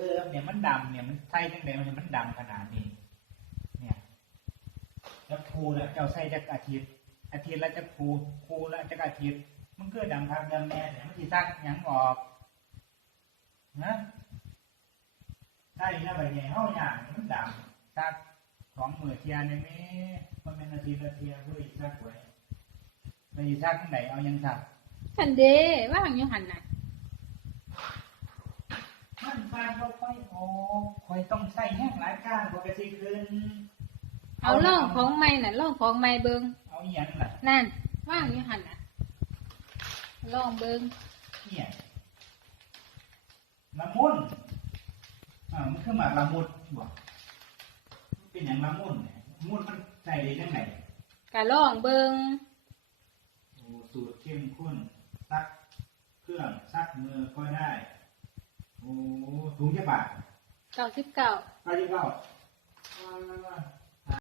คือเนี่ยมันดำเนี่ยมันใส่จังไดมันมันดำขนาดนี้ เนี่ยแล้วครูล้วเจ้าใส่จักอาทิตย์อาทิตย์ละจักครูครูละจักอาทิตย์มันก็ดำพักดำแน่เนี่ยมันสิซักหยังออกนะใช่แล้วไปเนี่ยเฮาอย่างมันดำซักของหมือเทียนเนี่ยม่มันเป็นอาทิตย์ละเทียเพื่อซักไว้มันสิซักจังไดเอายังซักหันเดว่างอยู่หันน่ะ มันฟานบ่ค่อยออกค่อยต้องใส่แห้งหลายก้านปกติขึ้นเอาล่องของใหม่น่ะล่องของใหม่เบิงเอาอีหยังล่ะนั่นว่างอยู่หันน่ะล่องเบิงเนี่ยละมุนอ่ามันคือหมากละมุดบ่มันเป็นอย่างละมุนเนี่ยละมุนมันใส่ได้จังไงกะล่องเบิงโอ้สูตรเข้มข้นซักเครื่องซักมือก็ได้โอ้ ถุงจะบาทเก้าสิบเก้าไปที่เก้า